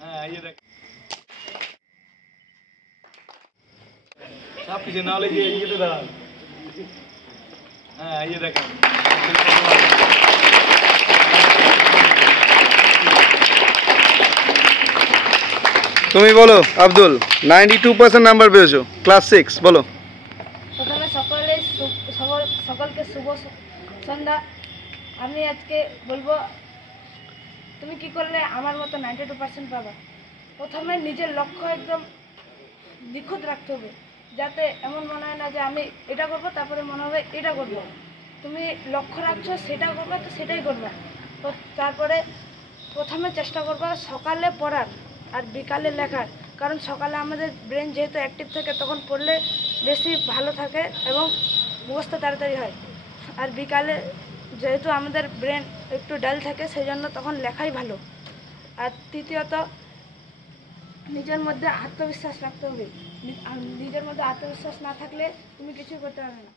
হ্যাঁ এই দেখ সব কিছু না হলে যে ইয়েতে দাঁড়ান। হ্যাঁ এই দেখেন তুমি বলো আব্দুল 92% নাম্বার পেয়েছো ক্লাস 6 বলো। প্রথমে সকলকে শুভ সন্ধ্যা। আমি আজকে বলবো তুমি কি করলে আমার মতো 92% পাবা। প্রথমে নিজের লক্ষ্য একদম নিখুঁত রাখতে হবে, যাতে এমন মনে হয় না যে আমি এটা করব তারপরে মনে হবে এটা করব। তুমি লক্ষ্য রাখছো সেটা করবে তো সেটাই করবে। তো তারপরে প্রথমে চেষ্টা করবা সকালে পড়ার আর বিকালে লেখার, কারণ সকালে আমাদের ব্রেন যেহেতু অ্যাক্টিভ থাকে তখন পড়লে বেশি ভালো থাকে এবং মুখস্থ তাড়াতাড়ি হয়। আর বিকালে যেহেতু আমাদের ব্রেন একটু ডাল থাকে সেই জন্য তখন লেখাই ভালো। আর তৃতীয়ত নিজের মধ্যে আত্মবিশ্বাস রাখতে হবে। নিজের মধ্যে আত্মবিশ্বাস না থাকলে তুমি কিছুই করতে পারবে না।